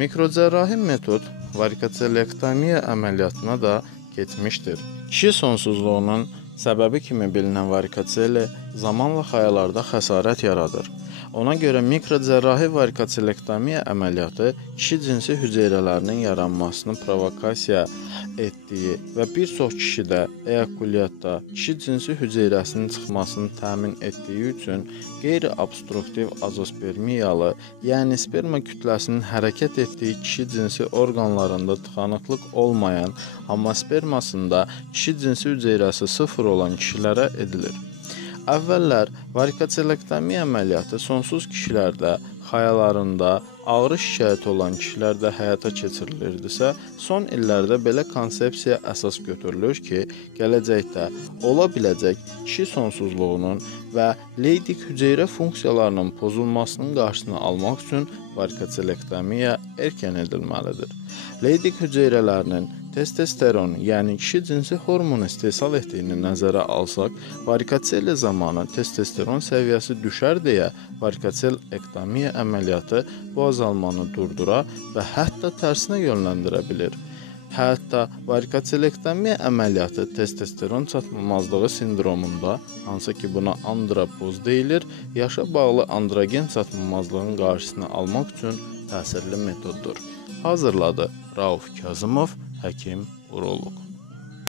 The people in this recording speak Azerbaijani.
Mikrocərrahi metod varikoselektomiya əməliyyatına da keçmişdir. Kişi sonsuzluğunun səbəbi kimi bilinən varikosele zamanla xayalarda xəsarət yaradır. Ona görə mikrocərrahi varikoselektomiya əməliyyatı kişi cinsi hüceyrələrinin yaranmasını provokasiya etdiyi və bir çox kişidə eyakulyatda kişi cinsi hüceyrəsinin çıxmasını təmin etdiyi üçün qeyri-obstruktiv azospermiyalı, yəni sperma kütləsinin hərəkət etdiyi kişi cinsi orqanlarında tıxanıqlıq olmayan, amma spermasında kişi cinsi hüceyrəsi 0 olan kişilərə edilir. Əvvəllər varikoselektomiya əməliyyatı sonsuz kişilərdə, xayalarında ağrı şikayəti olan kişilərdə həyata keçirilirdisə, son illərdə belə konsepsiya əsas götürülür ki, gələcəkdə ola biləcək kişi sonsuzluğunun və leydik hüceyrə funksiyalarının pozulmasının qarşısını almaq üçün varikoselektomiya erkən edilməlidir. Leydik hüceyrələrinin testosteron, yəni kişi cinsi hormonu istehsal etdiyini nəzərə alsaq, varikosele zamanı testosteron səviyyəsi düşər deyə varikoselektomiya əməliyyatı bu azalmanı durdura və hətta tərsinə yönləndirə bilir. Hətta varikoselektomiya əməliyyatı testosteron çatmamazlığı sindromunda, hansı ki buna andropoz deyilir, yaşa bağlı androgen çatmamazlığın qarşısını almaq üçün təsirli metoddur. Hazırladı Rauf Kazımov, həkim, uroloq.